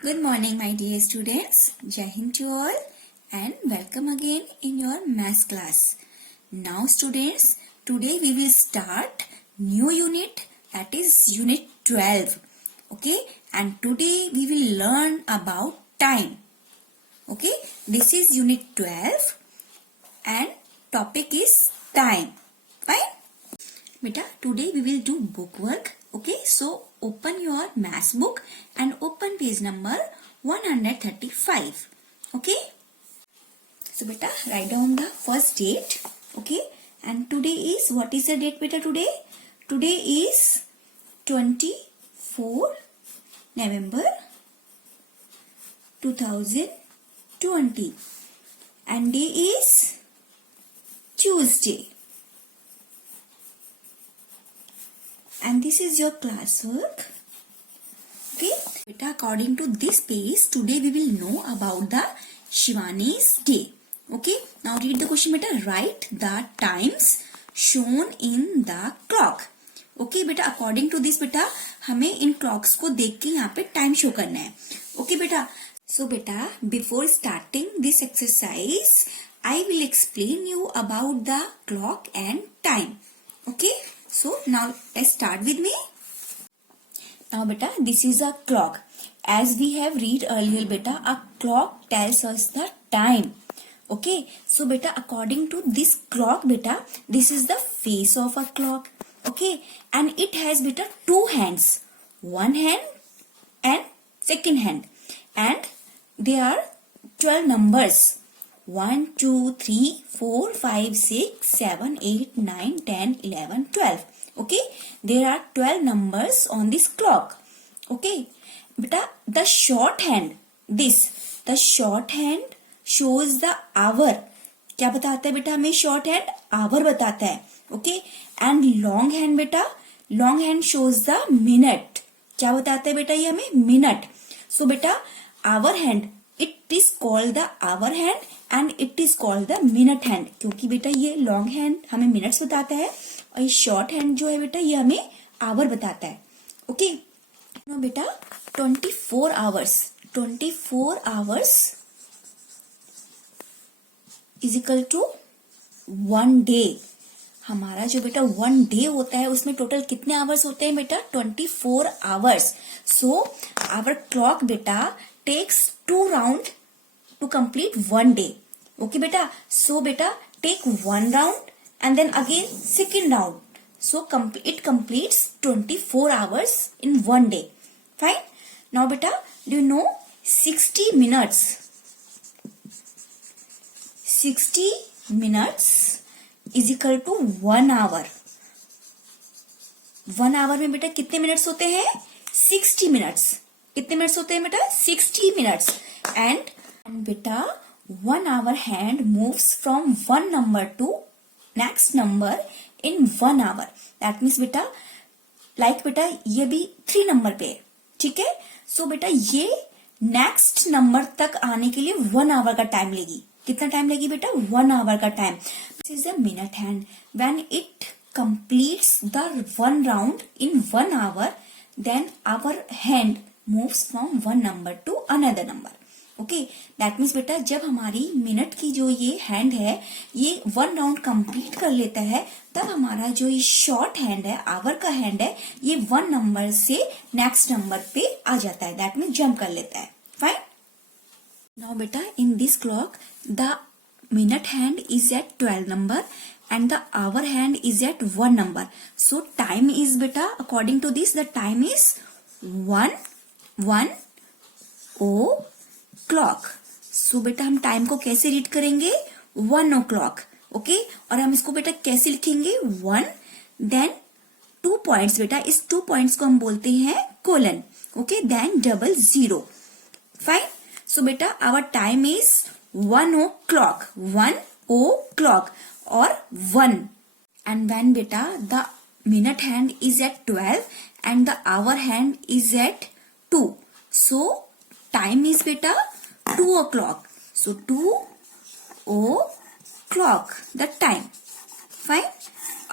Good morning, my dear students. Jai Hind to all and welcome again in your maths class. Now, students, today we will start new unit, that is unit 12. Okay, and today we will learn about time. Okay, this is unit 12 and topic is time. Fine? Beta, today we will do book work. Okay, so open your maths book and open page number 135. Okay, so beta, write down the first date. Okay, and today is, what is the date beta today? Today is 24 November 2020 and day is Tuesday. And this is your classwork. Okay, beta, according to this page, today we will know about the Shivani's day. Okay, now read the question beta. Write the times shown in the clock. Okay beta, according to this beta, हमें इन clocks को देख के यहाँ पे time show करना है. Okay beta. So beta, before starting this exercise, I will explain you about the clock and time. Okay. So now let's start with me. Now beta, this is a clock. As we have read earlier beta, a clock tells us the time. Okay. So beta, according to this clock beta, this is the face of a clock. Okay. And it has beta two hands. One hand and second hand. And there are 12 numbers. 1, 2, 3, 4, 5, 6, 7, 8, 9, 10, 11, 12. Okay. There are 12 numbers on this clock. Okay. Beta, the shorthand, the shorthand shows the hour. क्या बताता है बेटा हमें shorthand? Hour बताता है. Okay. And long hand बेटा, long hand shows the minute. क्या बताता है बेटा ये हमें? Minute. So बेटा, hour hand, it is called the hour hand and it is called the minute hand. क्योंकि बेटा ये long hand हमें minutes बताता है और ये short hand जो है बेटा ये हमें hour बताता है. Okay. now बेटा 24 hours is equal to 1 day. हमारा जो बेटा 1 day होता है उसमें टोटल कितने आवर्स होते हैं बेटा? 24 hours. So our clock बेटा takes 2 round to complete 1 day. Okay beta. So beta, take 1 round and then again second round. So it completes 24 hours in 1 day. Fine. Now beta, do you know 60 minutes? 60 minutes is equal to 1 hour. 1 hour में बेटा कितने minutes होते हैं? 60 minutes. कितने minutes होते हैं बेटा? 60 minutes. And बेटा 1 hour hand moves from one number to next number in 1 hour. That means बेटा like बेटा ये भी 3 नंबर पे है. ठीक है. So बेटा ये नेक्स्ट नंबर तक आने के लिए 1 hour का टाइम लेगी. कितना टाइम लेगी बेटा? 1 hour का time. This is the minute hand. When it completes the 1 round in 1 hour, then our hand moves from one number to another number. Okay, that means बेटा जब हमारी मिनट की जो ये हैंड है ये 1 राउंड कंप्लीट कर लेता है तब हमारा जो ये शॉर्ट हैंड है, आवर का हैंड है, ये 1 नंबर से नेक्स्ट नंबर पे आ जाता है. दैट मीन्स जंप कर लेता है. फाइन. नाउ बेटा in this clock the minute hand is at 12 number and the hour hand is at 1 number. So time is beta, according to this the time is 1 o'clock. So बेटा हम time को कैसे read करेंगे? 1 o'clock. Okay. और हम इसको बेटा कैसे लिखेंगे? 1 then 2 points बेटा, इस 2 points को हम बोलते हैं कोलन. ओके. then 00. फाइन. सो बेटा our time is 1 o'clock. 1 o'clock or 1. And when beta the minute hand is at 12 and the hour hand is at 2. So time is beta 2 o'clock. So 2 o'clock the time. Fine.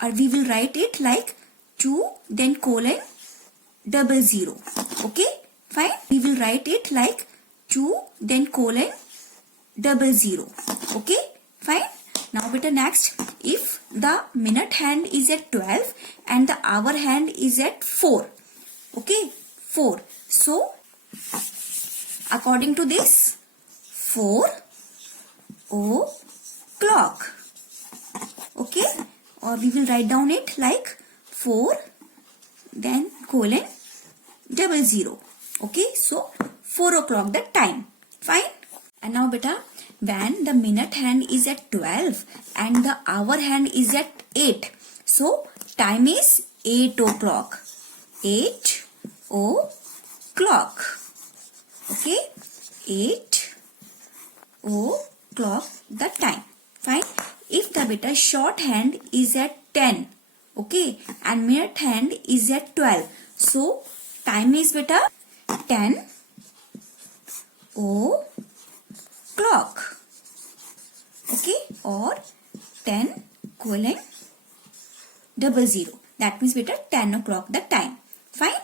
Or we will write it like 2 then colon 00. Okay. Fine. We will write it like 2 then colon 00. Okay. Fine. Now beta next, if the minute hand is at 12 and the hour hand is at 4. Okay. 4. So according to this 4 o'clock. Okay. Or we will write down it like 4 then colon 00. Okay. So 4 o'clock the time. Fine. And now beta, when the minute hand is at 12 and the hour hand is at 8. So time is 8 o'clock. 8 o'clock. Okay. 8 o'clock the time. Fine. If the beta short hand is at 10. Okay. And minute hand is at 12. So time is beta 10 o'clock. Okay. Or 10 colon 00. That means beta 10 o'clock the time. Fine.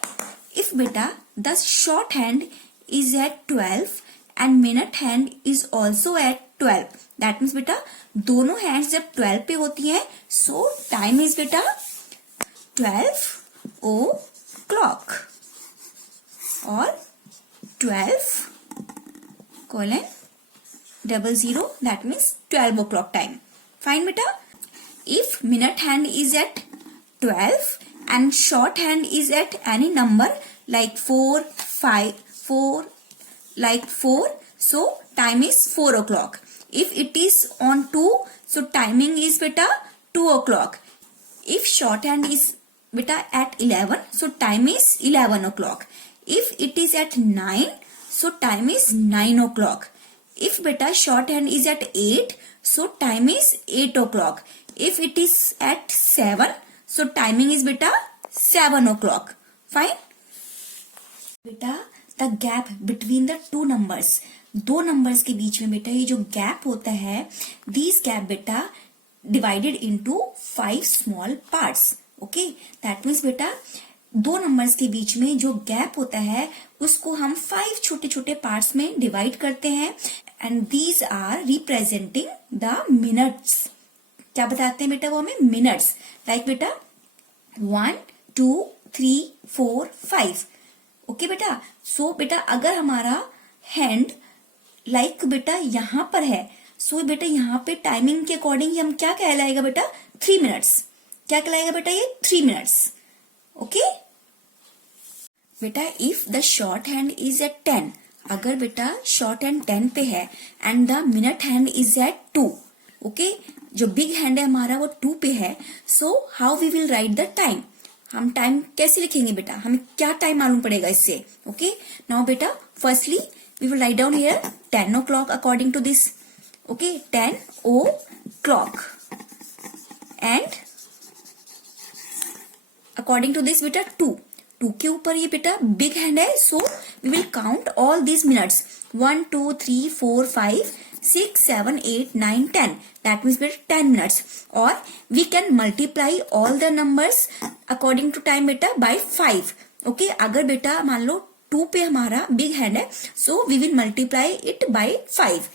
If beta the short hand is at 12 and minute hand is also at 12. That means beta दोनों hands जब 12 पे होती है, so time is beta 12 o'clock or 12 colon 00. That means 12 o'clock time. Fine beta. If minute hand is at 12 and short hand is at any number like 4, 5, 4, like 4, so time is 4 o'clock. If it is on 2, so timing is beta 2 o'clock. If short hand is beta at 11, so time is 11 o'clock. If it is at 9, so time is 9 o'clock. If beta short hand is at 8, so time is 8 o'clock. If it is at 7, so timing is beta 7 o'clock. Fine. बेटा the gap between the two numbers, दो numbers के बीच में बेटा ये जो gap होता है, this gap बेटा divided into 5 small parts. Okay. That means बेटा दो नंबर्स के बीच में जो गैप होता है उसको हम 5 छोटे छोटे पार्ट्स में डिवाइड करते हैं and these are representing the minutes. क्या बताते हैं बेटा वो हमें? मिनट्स. लाइक बेटा 1, 2, 3, 4, 5. ओके बेटा. सो बेटा अगर हमारा हैंड लाइक बेटा यहाँ पर है, सो बेटा यहाँ पे टाइमिंग के अकॉर्डिंग हम क्या कहलाएगा बेटा? 3 मिनट्स. क्या कहलाएगा बेटा? ये 3 मिनट्स. ओके बेटा. If the short hand is at 10, अगर बेटा शॉर्ट हैंड 10 पे है and the minute hand is at 2. Okay. जो बिग हैंड है हमारा वो 2 पे है. So how we will write the time? हम टाइम कैसे लिखेंगे बेटा? हमें क्या टाइम मालूम पड़ेगा इससे? ओके. नाउ बेटा firstly we will write down here 10 o'clock according to this. Okay. 10 o'clock and according to this बेटा 2 के ऊपर ये बेटा बिग हैंड है, so we will count all these minutes. 1, 2, 3, 4, 5, 6, 7, 8, 9, 10. That means बेटा 10 minutes. Or we can multiply all the numbers according to time बेटा by 5. Okay. अगर बेटा मान लो 2 पे हमारा बिग हैंड है, so we will multiply it by 5.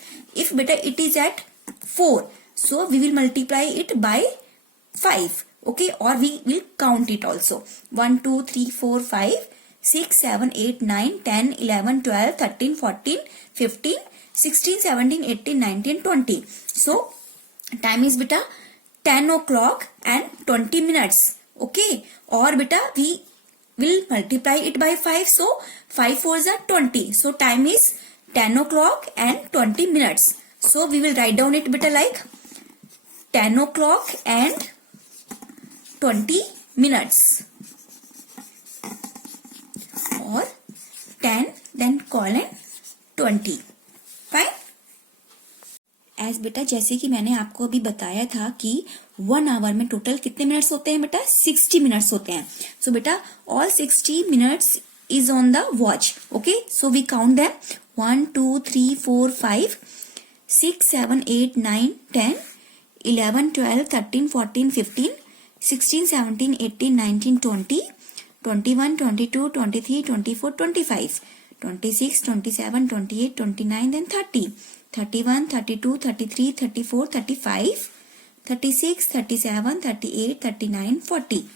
If बेटा it is at 4, so we will multiply it by 5. Okay. Or we will count it also. 1, 2, 3, 4, 5, 6, 7, 8, 9, 10, 11, 12, 13, 14, 15, 16, 17, 18, 19, 20. So time is beta 10 o'clock and 20 minutes. Okay. Or beta we will multiply it by 5. So 5 4s are 20. So time is 10 o'clock and 20 minutes. So we will write down it beta like 10 o'clock and 20 minutes. Or 10 then colon 20. Fine. As बेटा जैसे कि मैंने आपको अभी बताया था कि 1 our में टोटल कितने मिनट्स होते हैं बेटा? 60 मिनट्स होते हैं. सो बेटा all 60 minutes is on the watch. Okay. So we count them. 1, 2, 3, 4, 5, 6, 7, 8, 9, 10, 11, 12, 13, 14, 15, 16, 17, 18, 19, 20, 21, 22, 23, 24, 25, 26, 27, 28, 29, then 30. 31, 32, 33, 34, 35, 36, 37, 38, 39, 40.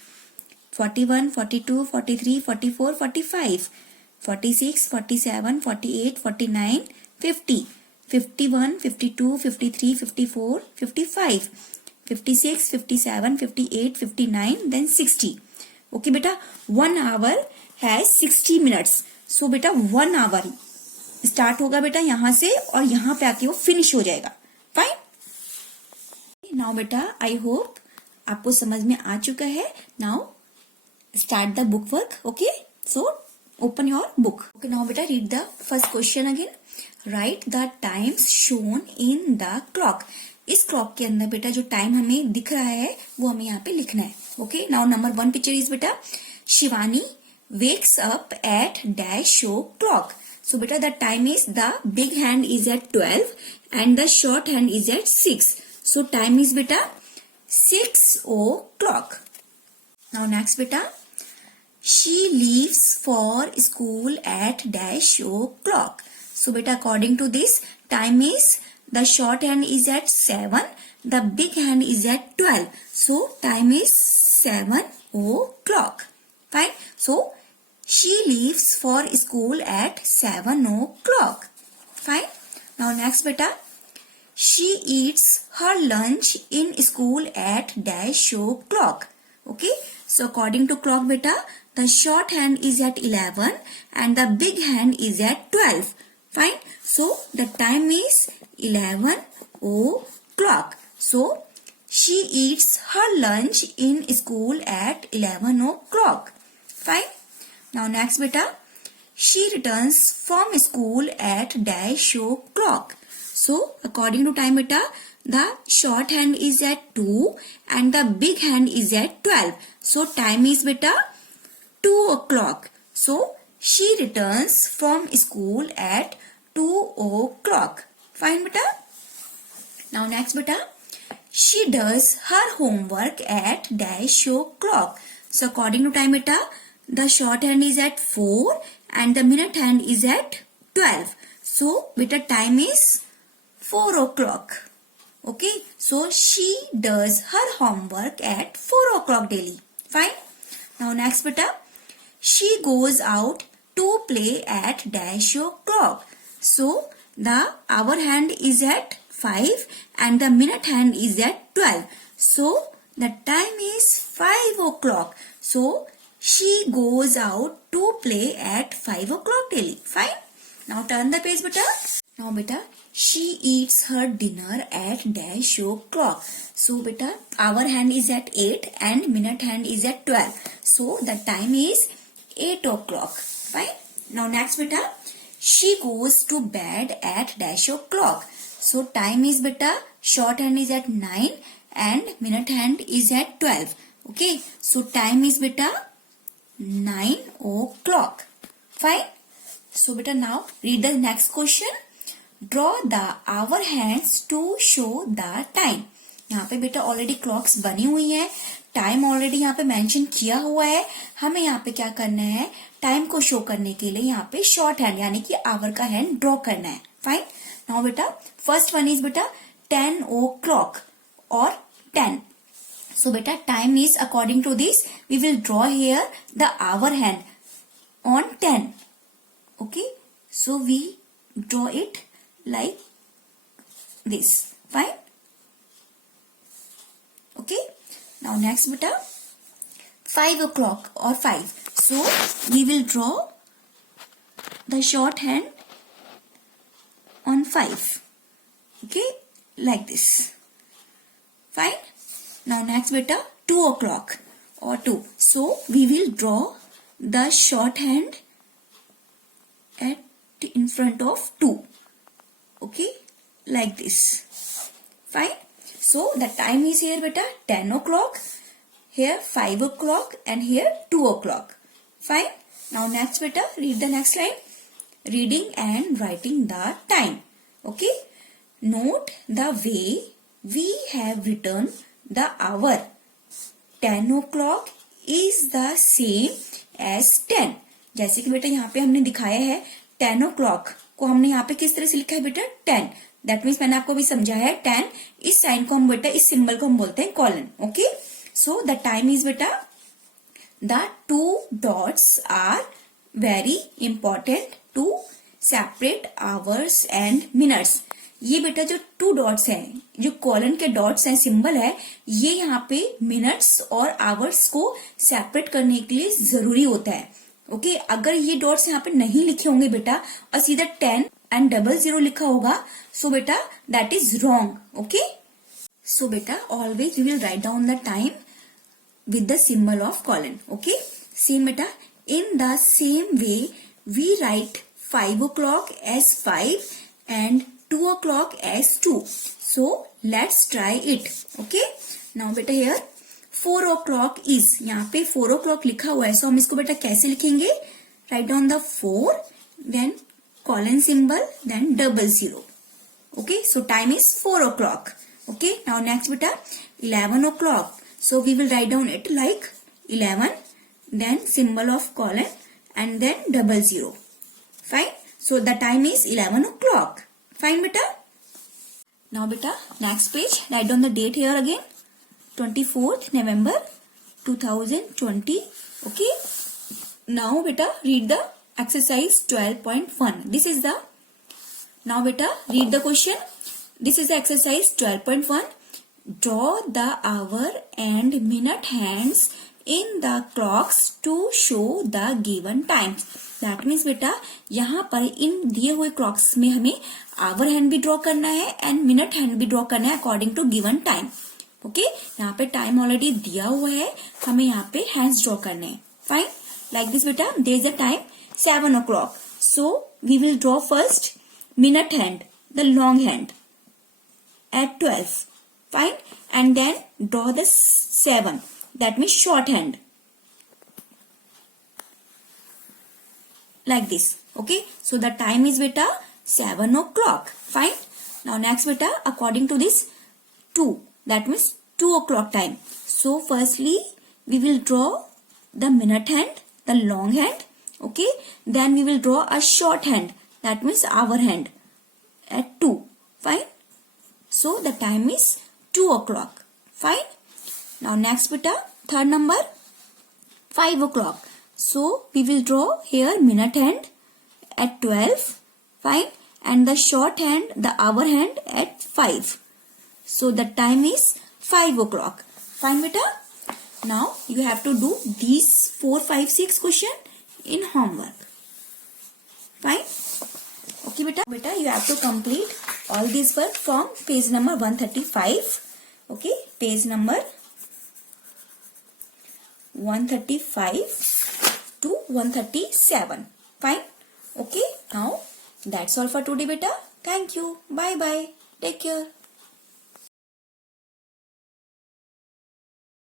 41, 42, 43, 44, 45, 46, 47, 48, 49, 50, 51, 52, 53, 54, 55, 56, 57, 58, 59, then 60. Okay beta, 1 hour has 60 minutes. So beta 1 hour start होगा बेटा यहाँ से और यहाँ पे आके वो फिनिश हो जाएगा. फाइन. नाउ बेटा आई होप आपको समझ में आ चुका है. Now start the book work. Okay, so open your book. Okay, now beta read the first question again. Write the times shown in the clock. इस क्लॉक के अंदर बेटा जो टाइम हमें दिख रहा है वो हमें यहाँ पे लिखना है. Okay, now number 1 picture is बेटा Shivani wakes up at dash o'clock. So beta the time is, the big hand is at 12 and the short hand is at 6. So time is beta 6 o'clock. Now next beta, she leaves for school at dash o'clock. So beta according to this, time is, the short hand is at 7, the big hand is at 12. So time is 7 o'clock. Fine. So she leaves for school at 7 o'clock. Fine. Now next beta, she eats her lunch in school at dash o'clock. Okay. So according to clock beta, the short hand is at 11 and the big hand is at 12. Fine. So the time is 11 o'clock. So she eats her lunch in school at 11 o'clock. Fine. Now next beta, she returns from school at dash o'clock. So according to time beta, the short hand is at 2 and the big hand is at 12. So time is beta 2 o'clock. So she returns from school at 2 o'clock. Fine beta. Now next beta, she does her homework at dash o'clock. So according to time beta, the short hand is at 4 and the minute hand is at 12. So beta time is 4 o'clock. Okay. So she does her homework at 4 o'clock daily. Fine. Now next beta, she goes out to play at dash o'clock. So the hour hand is at 5 and the minute hand is at 12. So the time is 5 o'clock. So she goes out to play at 5 o'clock daily. Fine. Now turn the page beta. Now beta, she eats her dinner at dash o'clock. So beta, hour hand is at 8 and minute hand is at 12. So the time is 8 o'clock. Fine. Now next beta, she goes to bed at dash o'clock. So time is beta, short hand is at 9 and minute hand is at 12. Okay. So time is beta 9 o'clock. Fine. So beta now read the next question. Draw the hour hands to show the time. यहाँ पे बेटा already clocks बनी हुई है, time already यहाँ पे mention किया हुआ है. हमें यहाँ पे क्या करना है, टाइम को शो करने के लिए यहाँ पे शॉर्ट हैंड यानी कि आवर का हैंड ड्रॉ करना है. फाइन. नाउ बेटा फर्स्ट वन इज बेटा 10 o'clock और 10. So beta time is according to this, we will draw here the hour hand on 10. Okay. So we draw it like this. Fine. Okay. Now next beta 5 o'clock or 5. So we will draw the short hand on 5. Okay. Like this. Fine. Now next beta 2 o'clock or 2. So we will draw the short hand at in front of 2. Okay, like this. Fine. So the time is here beta 10 o'clock, here 5 o'clock and here 2 o'clock. Fine. Now next beta read the next line. Reading and writing the time. Okay. Note the way we have written the hour. 10 o'clock is the same as 10. जैसे कि बेटा यहाँ पे हमने दिखाया है 10 o'clock को हमने यहाँ पे किस तरह से लिखा है बेटा 10. दैट मीन्स मैंने आपको भी समझाया है 10. इस साइन को हम बेटा इस सिंबल को हम बोलते हैं colon. Okay, so the time is बेटा the 2 dots are very important to separate hours and minutes. ये बेटा जो 2 डॉट्स हैं, जो कॉलन के डॉट्स हैं, सिंबल है, ये यहाँ पे मिनट्स और आवर्स को सेपरेट करने के लिए जरूरी होता है. ओके, अगर ये डॉट्स यहाँ पे नहीं लिखे होंगे बेटा और सीधा 10 and 00 लिखा होगा, सो बेटा that is wrong. Okay, so बेटा always we will write down the time with the symbol of colon. Okay, same beta, in the same way we write 5 o'clock as 5 and 2 o'clock as 2. So let's try it. Okay, now beta here 4 o'clock is, यहाँ पे 4 o'clock लिखा हुआ है, so हम इसको बेटा कैसे लिखेंगे? Write down the 4, then colon symbol, then 00. Okay, so time is 4 o'clock. Okay, now next beta 11 o'clock. So we will write down it like 11, then symbol of colon and then 00. Fine. So the time is 11 o'clock. Fine beta. Now beta next page, write down the date here again. 24th November 2020. Okay. Now beta read the exercise 12.1. This is the, now beta read the question. This is the exercise 12.1. Draw the hour and minute hands in the clocks to show the given times. That means बेटा यहाँ पर इन दिए हुए clocks में हमें our hand भी draw करना है एंड मिनट हैंड भी ड्रॉ करना है according to given time. Okay, यहाँ पे टाइम ऑलरेडी दिया हुआ है, हमें यहाँ पे हैंड्स ड्रॉ करने हैं. फाइन, लाइक दिस बेटा, there is the time 7 o'clock. So we will draw first minute hand, the long hand at 12. Fine, and then draw the 7, that means shorthand like this. Okay, so the time is beta 7 o'clock. Fine, now next beta according to this 2, that means 2 o'clock time. So firstly we will draw the minute hand, the long hand. Okay, then we will draw a short hand, that means hour hand at 2. Fine, so the time is 2 o'clock. Fine. Now next beta, third number 5 o'clock. So we will draw here minute hand at 12. Fine. And the short hand, the hour hand at 5. So the time is 5 o'clock. Fine beta. Now you have to do these 4, 5, 6 question in homework. Fine. Okay beta, you have to complete all this work from page number 135. Okay, page number 135 to 137. Fine. Okay, now that's all for today beta. Thank you. Bye bye. Take care.